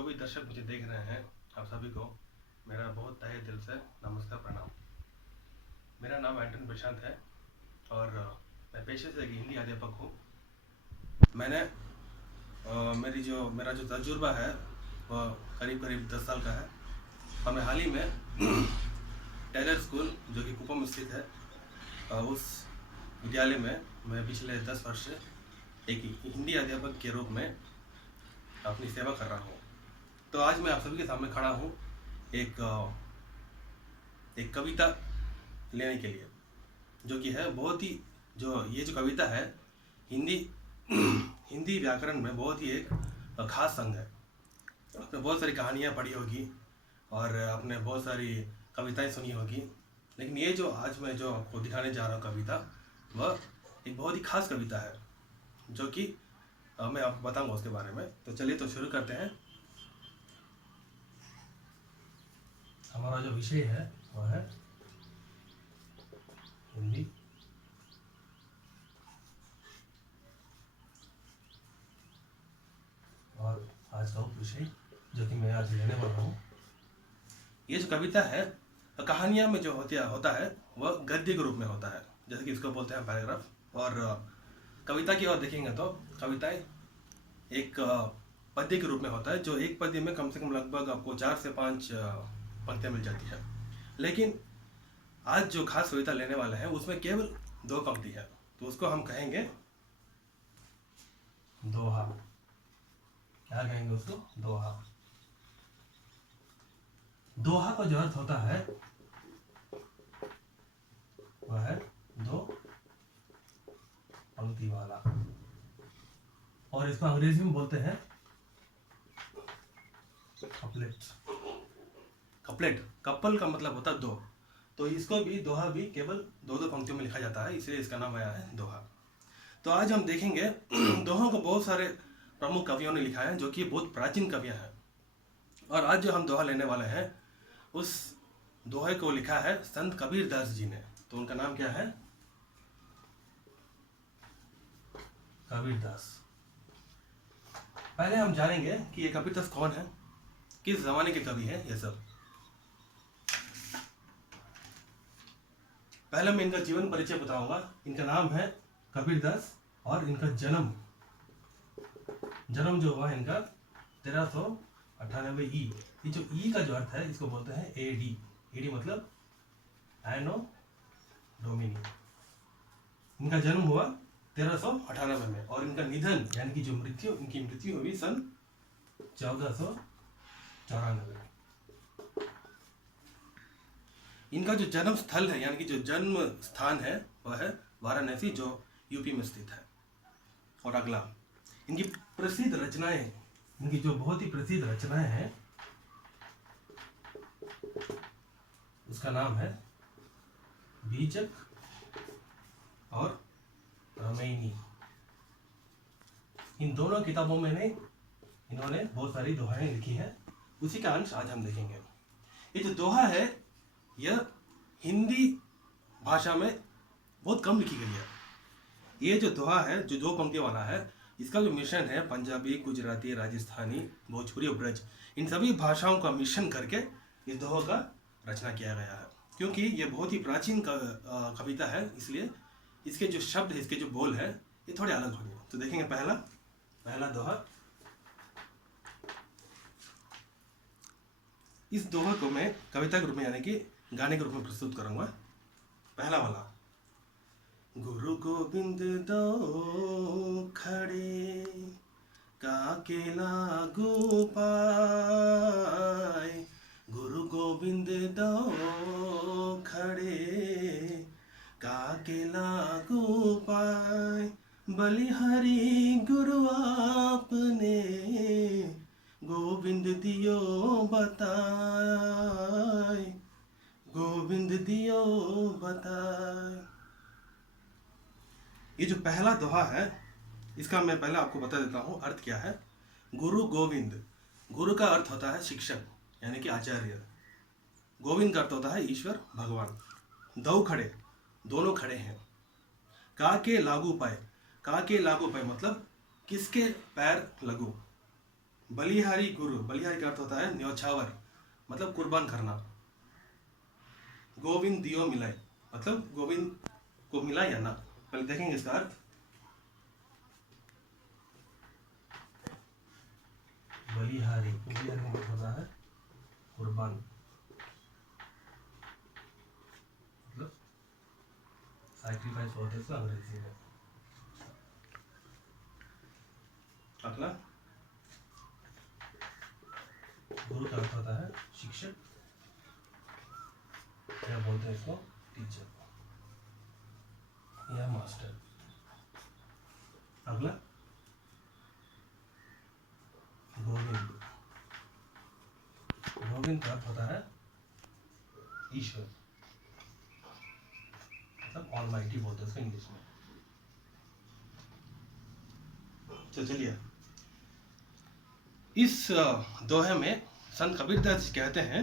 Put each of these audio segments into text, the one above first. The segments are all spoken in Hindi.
जो भी दर्शक मुझे देख रहे हैं, आप सभी को मेरा बहुत तहे दिल से नमस्कार प्रणाम। मेरा नाम एंटन प्रशांत है और मैं पेशे से एक हिंदी अध्यापक हूँ। मैंने मेरा जो तजुर्बा है वह करीब करीब 10 साल का है और मैं हाल ही में टेलर स्कूल जो कि कुपम स्थित है उस विद्यालय में मैं पिछले 10 वर्ष से एक हिंदी अध्यापक के रूप में अपनी सेवा कर रहा हूँ। तो आज मैं आप सभी के सामने खड़ा हूँ एक कविता लेने के लिए, जो कि है बहुत ही ये जो कविता है हिंदी व्याकरण में बहुत ही एक खास अंग है। आपने बहुत सारी कहानियाँ पढ़ी होगी और आपने बहुत सारी कविताएं सुनी होगी, लेकिन ये जो आज मैं जो आपको दिखाने जा रहा हूँ कविता, वह एक बहुत ही खास कविता है जो कि मैं आपको बताऊंगा उसके बारे में। तो चलिए तो शुरू करते हैं। हमारा जो विषय है वह है हिंदी और आज का विषय जो कि मैं आज लेने वाला हूँ, ये जो कविता है कहानियाँ में जो होता है वह गद्य के रूप में होता है, जैसे कि इसको बोलते हैं पैराग्राफ। और कविता की ओर देखेंगे तो कविताएं एक पद्य के रूप में होता है, जो एक पद्य में कम से कम लगभग आपको 4 से 5 पंक्तियां मिल जाती है। लेकिन आज जो खास कविता लेने वाले हैं उसमें केवल 2 पंक्ति है, तो उसको हम कहेंगे दोहा। क्या कहेंगे उसको? दोहा। दोहा का जो अर्थ होता है वह है 2 पंक्ति वाला, और इसको अंग्रेजी में बोलते हैं कपलेट। कपल का मतलब होता है 2, तो इसको भी दोहा भी केवल 2 पंक्तियों में लिखा जाता है, इसलिए इसका नाम आया है दोहा। तो आज हम देखेंगे दोहों को बहुत सारे प्रमुख कवियों ने लिखा है जो कि बहुत प्राचीन कवियां हैं। और आज जो हम दोहा लेने वाले हैं उस दोहे को लिखा है संत कबीरदास जी ने। तो उनका नाम क्या है? कबीरदास। पहले हम जानेंगे कि ये कबीरदास कौन है, किस जमाने के कवि हैं ये सब। पहले मैं इनका जीवन परिचय बताऊंगा। इनका नाम है कबीरदास और इनका जन्म जो हुआ इनका 1398 ई। ये जो ई का जो अर्थ है इसको बोलते हैं एडी। एडी मतलब एनो डोमिनी। इनका जन्म हुआ 1398 में और इनका निधन यानी कि जो इनकी मृत्यु हुई सन 1494। इनका जो जन्म स्थल है यानी कि जो जन्म स्थान है वह है वाराणसी, जो यूपी में स्थित है। और अगला इनकी प्रसिद्ध रचनाएं, इनकी जो बहुत ही प्रसिद्ध रचनाएं हैं उसका नाम है बीजक और रामायणी। इन दोनों किताबों में इन्होंने बहुत सारी दोहाएं लिखी हैं, उसी का अंश आज हम देखेंगे। ये जो दोहा है यह हिंदी भाषा में बहुत कम लिखी गई है। ये जो दोहा है जो 2 पंक्तियों वाला है, इसका जो मिश्रण है पंजाबी, गुजराती, राजस्थानी, भोजपुरी और ब्रज, इन सभी भाषाओं का मिश्रण करके इस दोहा का रचना किया गया है। क्योंकि ये बहुत ही प्राचीन कविता है, इसलिए इसके जो शब्द है, इसके जो बोल है, ये थोड़े अलग होंगे। तो देखेंगे पहला दोहा। इस दोहा को मैं कविता के रूप में यानी कि गाने के रूप में प्रस्तुत करूंगा। पहला वाला। गुरु गोविंद दो खड़े काके लागू पाए, गुरु गोविंद दो खड़े काके लागू पाए, बलिहारी गुरु आपने गोविंद दियो बताए, गोविंद दियो बताए। ये जो पहला दोहा है इसका मैं पहले आपको बता देता हूँ अर्थ क्या है। गुरु गोविंद, गुरु का अर्थ होता है शिक्षक यानी कि आचार्य। गोविंद का अर्थ होता है ईश्वर भगवान। दो खड़े, दोनों खड़े हैं। का के लागू पाए, का के लागू पाए मतलब किसके पैर लगू, बलिहारी गुरु, बलिहारी का अर्थ होता है न्योछावर, मतलब कुर्बान करना। गोविंद दियो मिलाए, मतलब गोविंद को मिला या ना। पहले देखेंगे इसका अर्थ। बलिहारी, बलिहारी का मतलब होता है कुर्बान, मतलब सैक्रिफाइस होते हैं अंग्रेजी में। अगला गुरु का अर्थ होता है शिक्षक, क्या बोलते हैं इसको, टीचर या मास्टर। अगला गोविंद, गोविंद का अर्थ होता है ईश्वर, मतलब ऑलमाइटी बोलते हैं इसको इंग्लिश में। तो चलिए, इस दोहे में संत कबीरदास जी कहते हैं,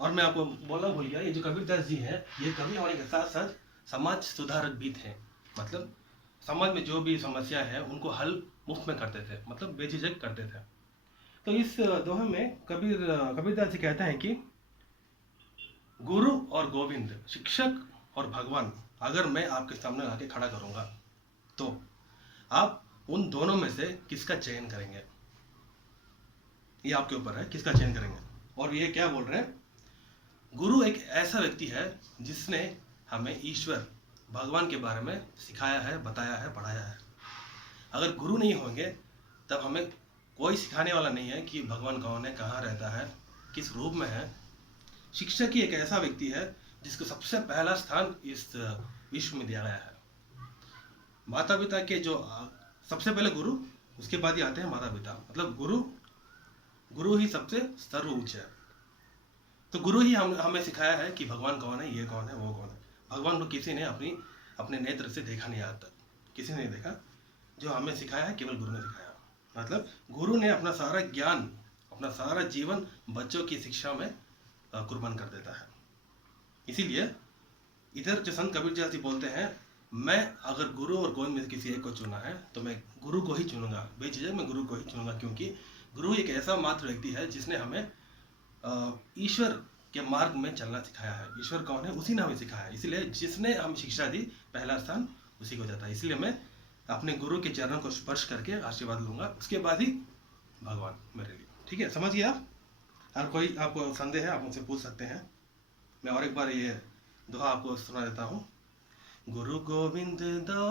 और मैं आपको बोलना भूल गया, ये जो कबीरदास जी हैं ये कवि होने के साथ साथ समाज सुधारक भी थे। मतलब समाज में जो भी समस्या है उनको हल मुफ्त में करते थे, मतलब बेझिझक करते थे। तो इस दोहे में कबीरदास जी कहते हैं कि गुरु और गोविंद, शिक्षक और भगवान, अगर मैं आपके सामने लाके खड़ा करूंगा तो आप उन दोनों में से किसका चयन करेंगे? ये आपके ऊपर है, किसका चयन करेंगे। और ये क्या बोल रहे हैं, गुरु एक ऐसा व्यक्ति है जिसने हमें ईश्वर, भगवान के बारे में सिखाया है, बताया है, पढ़ाया है। अगर गुरु नहीं होंगे तब हमें कोई सिखाने वाला नहीं है कि भगवान कौन है, कहाँ रहता है, किस रूप में है। शिक्षक ही एक ऐसा व्यक्ति है जिसको सबसे पहला स्थान इस विश्व में दिया गया है। माता पिता के जो सबसे पहले गुरु, उसके बाद ही आते हैं माता पिता, मतलब गुरु ही सबसे सर्वोच्च है। तो गुरु ही हमें सिखाया है कि भगवान कौन है, ये कौन है, वो कौन है। भगवान को किसी ने अपने नेत्र से देखा नहीं, आज तक किसी ने नहीं देखा। जो हमें सिखाया है केवल गुरु ने सिखाया। मतलब गुरु ने अपना सारा ज्ञान, अपना सारा जीवन बच्चों की शिक्षा में कुर्बान कर देता है। इसीलिए इधर जो संत कबीरदास जी बोलते हैं, मैं अगर गुरु और गोविंद में से किसी एक को चुना है तो मैं गुरु को ही चुनूंगा, बेझिझक मैं गुरु को ही चुनूंगा, क्योंकि गुरु एक ऐसा मात्र व्यक्ति है जिसने हमें ईश्वर के मार्ग में चलना सिखाया है। ईश्वर कौन है, उसी ने हमें सिखाया है। इसलिए जिसने हमें शिक्षा दी, पहला स्थान उसी को जाता है। इसलिए मैं अपने गुरु के चरणों को स्पर्श करके आशीर्वाद लूंगा, उसके बाद ही भगवान मेरे लिए। ठीक है, समझ गए आप? और कोई आपको संदेह है आप मुझसे पूछ सकते हैं। मैं और एक बार ये दोहा आपको सुना देता हूँ। गुरु गोविंद दो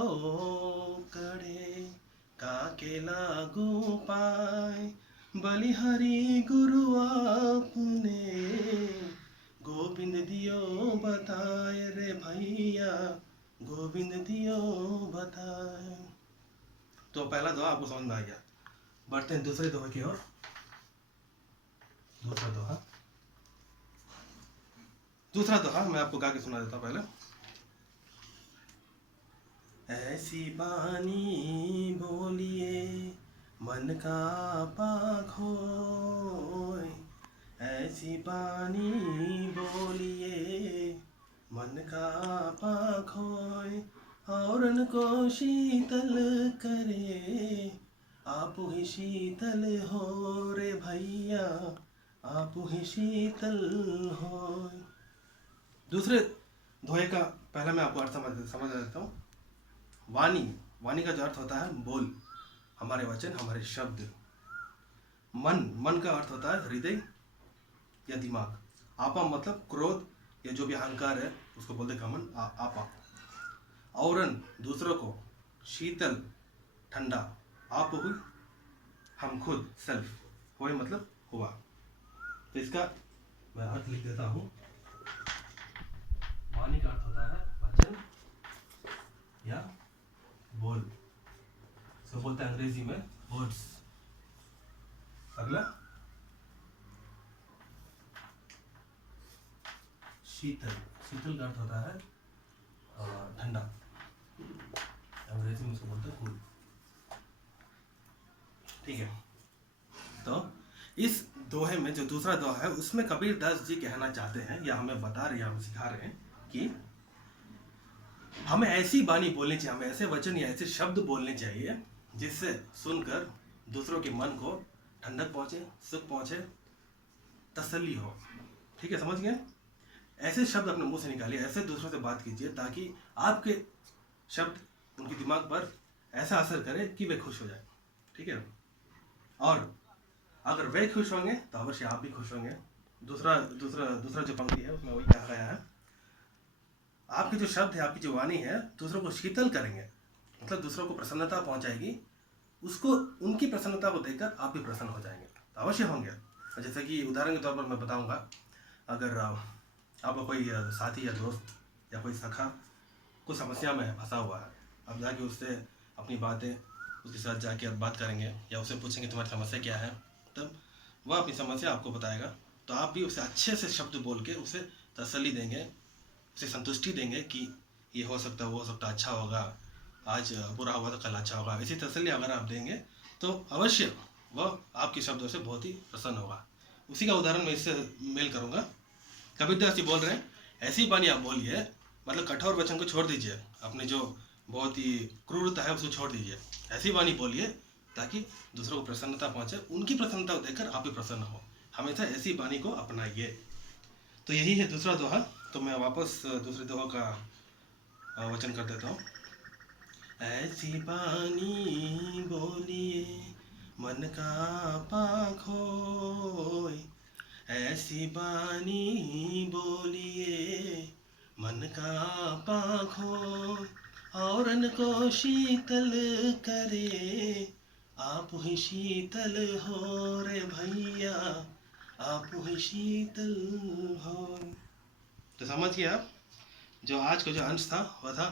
कड़े काके लागू पाए, बलिहारी गुरु आपने गोविंद दियो बताए रे भैया, गोविंद दियो बताए। तो पहला दोहा आपको समझ में आ गया। बढ़ते हैं दूसरे दोहे की ओर। दूसरा दोहा मैं आपको गा के सुना देता हूँ पहले। ऐसी बानी बोलिए मन का पाख होय, ऐसी बानी बोलिए मन का पाख होय, औरन को शीतल करे, आप ही शीतल हो रे भैया, आप ही शीतल हो। दूसरे दोहे का पहला मैं आपको अर्थ समझ देता हूँ। वाणी, वाणी का जो अर्थ होता है बोल, हमारे वचन, हमारे शब्द। मन का अर्थ होता है हृदय या दिमाग। आपा मतलब क्रोध या जो भी अहंकार है उसको बोलते घमंड, आपा। औरन दूसरों को, शीतल ठंडा, आप हुई हम खुद, सेल्फ, हुए मतलब हुआ। तो इसका मैं अर्थ लिख देता हूँ। वाणी का अर्थ होता है वचन या बोल, इसको बोलते हैं अंग्रेजी में वर्ड्स। अगला शीतल, शीतल का अर्थ होता है ठंडा, अंग्रेजी में इसको बोलते हैं कूल। ठीक है, तो इस दोहे में जो दूसरा दोहा है उसमें कबीरदास जी कहना चाहते हैं या हमें बता रहे हैं, हमें सिखा रहे हैं कि हमें ऐसी वाणी बोलनी चाहिए, हमें ऐसे वचन या ऐसे शब्द बोलने चाहिए जिससे सुनकर दूसरों के मन को ठंडक पहुंचे, सुख पहुंचे, तसल्ली हो। ठीक है, समझ गए? ऐसे शब्द अपने मुंह से निकालिए, ऐसे दूसरों से बात कीजिए ताकि आपके शब्द उनके दिमाग पर ऐसा असर करे कि वे खुश हो जाए। ठीक है, और अगर वे खुश होंगे तो अवश्य आप भी खुश होंगे। दूसरा दूसरा दूसरा जो पंक्ति है उसमें वही कहा गया है, आपके जो शब्द है, आपकी जो वाणी है, दूसरों को शीतल करेंगे, मतलब दूसरों को प्रसन्नता पहुंचाएगी। उसको, उनकी प्रसन्नता को देखकर आप भी प्रसन्न हो जाएंगे, तो अवश्य होंगे। जैसे कि उदाहरण के तौर पर मैं बताऊंगा, अगर आपका कोई साथी या दोस्त या कोई सखा कोई समस्या में फंसा हुआ है, अब जाके उससे अपनी बातें उसके साथ जाके बात करेंगे या उससे पूछेंगे तुम्हारी समस्या क्या है, तब वह अपनी समस्या आपको बताएगा। तो आप भी उसे अच्छे से शब्द बोल के उसे तसल्ली देंगे, उसे संतुष्टि देंगे कि ये हो सकता है, वो हो सकता है, अच्छा होगा, आज बुरा हुआ तो कल अच्छा होगा। इसी तसल्ली अगर आप देंगे तो अवश्य वह आपके शब्दों से बहुत ही प्रसन्न होगा। उसी का उदाहरण मैं इससे मेल करूँगा। कबीरदास जी बोल रहे हैं, ऐसी वाणी आप बोलिए, मतलब कठोर वचन को छोड़ दीजिए, अपने जो बहुत ही क्रूरता है उसको छोड़ दीजिए, ऐसी वाणी बोलिए ताकि दूसरों को प्रसन्नता पहुंचे, उनकी प्रसन्नता को देखकर आप भी प्रसन्न हो। हमेशा ऐसी वाणी को अपनाइए। तो यही है दूसरा दोहा। तो मैं वापस दूसरे दोहा का वचन कर देता हूँ। ऐसी वाणी बोलिए मन का पाख होय, ऐसी वाणी बोलिए मन का पाख होय, औरन को शीतल करे, आप ही शीतल हो रे भैया, आप ही शीतल हो। तो समझिए आप, जो आज का जो अंश था वह था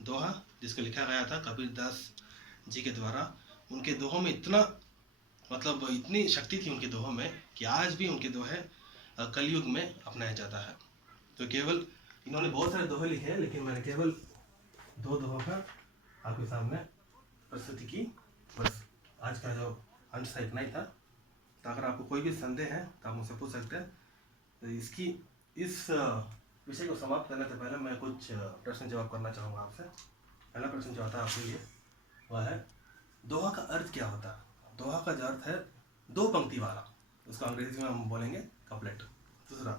दोहा, जिसको लिखा गया था कबीरदास जी के द्वारा। उनके दोहों में इतना, मतलब इतनी शक्ति थी उनके दोहों में कि आज भी उनके दोहे कलयुग में अपनाया जाता है। तो केवल इन्होंने बहुत सारे दोहे लिखे हैं, लेकिन मैंने केवल 2 दोहों का आपके सामने प्रस्तुति की। बस आज का जो अंश था इतना ही था। तो अगर आपको कोई भी संदेह है तो आप मुझसे पूछ सकते हैं। तो इस विषय को समाप्त करने से पहले मैं कुछ प्रश्न जवाब करना चाहूँगा आपसे। पहला प्रश्न जो आता है आपके लिए वह है, दोहा का अर्थ क्या होता है? दोहा का जो अर्थ है 2 पंक्ति वाला, उसको अंग्रेजी में हम बोलेंगे कपलेट। दूसरा,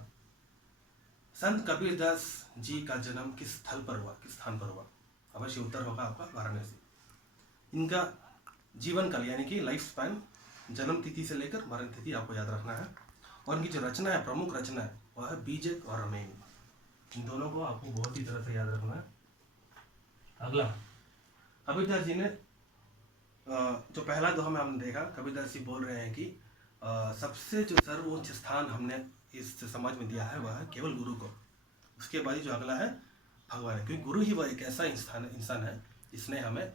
संत कबीरदास जी का जन्म किस स्थल पर हुआ, किस स्थान पर हुआ? अवश्य उत्तर होगा आपका वाराणसी। इनका जीवन काल यानी कि लाइफ स्पैन, जन्म तिथि से लेकर मरण तिथि आपको याद रखना है। और इनकी जो रचना है, प्रमुख रचना है, वह है बीजक और रामायण। इन दोनों को आपको बहुत ही तरह से याद रखना है। अगला, कबीरदास जी ने जो पहला दोहा में हमने देखा, कबीरदास जी बोल रहे हैं कि सबसे जो सर्वोच्च स्थान हमने इस समाज में दिया है वह है केवल गुरु को। उसके बाद जो अगला है भगवान है, क्योंकि गुरु ही वह एक ऐसा इंसान है जिसने हमें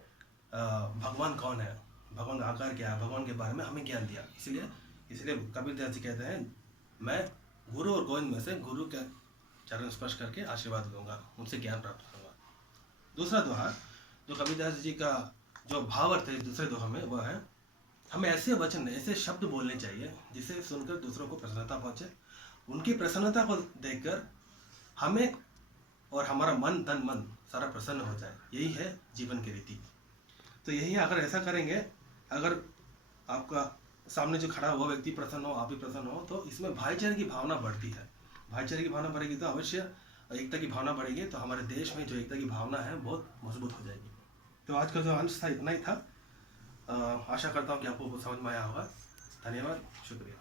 भगवान कौन है, भगवान का आकार क्या है, भगवान के बारे में हमें ज्ञान दिया। इसलिए कबीरदास जी कहते हैं, मैं गुरु और गोविंद में से गुरु के चरण स्पर्श करके आशीर्वाद दूंगा, उनसे ज्ञान प्राप्त करूंगा। दूसरा दोहा जो कबीरदास जी का जो भावार्थ है दूसरे दोहा में, वह है, हमें ऐसे वचन, ऐसे शब्द बोलने चाहिए जिसे सुनकर दूसरों को प्रसन्नता पहुंचे, उनकी प्रसन्नता को देखकर हमें और हमारा मन, तन मन सारा प्रसन्न हो जाए। यही है जीवन की रीति। तो यही है, अगर ऐसा करेंगे, अगर आपका सामने जो खड़ा हुआ व्यक्ति प्रसन्न हो, आप भी प्रसन्न हो, तो इसमें भाईचारे की भावना बढ़ती है। भाईचारे की भावना बढ़ेगी तो अवश्य एकता की भावना बढ़ेगी, तो हमारे देश में जो एकता की भावना है बहुत मजबूत हो जाएगी। तो आज का जो अंश था इतना ही था। आशा करता हूँ कि आपको समझ में आया होगा। धन्यवाद, शुक्रिया।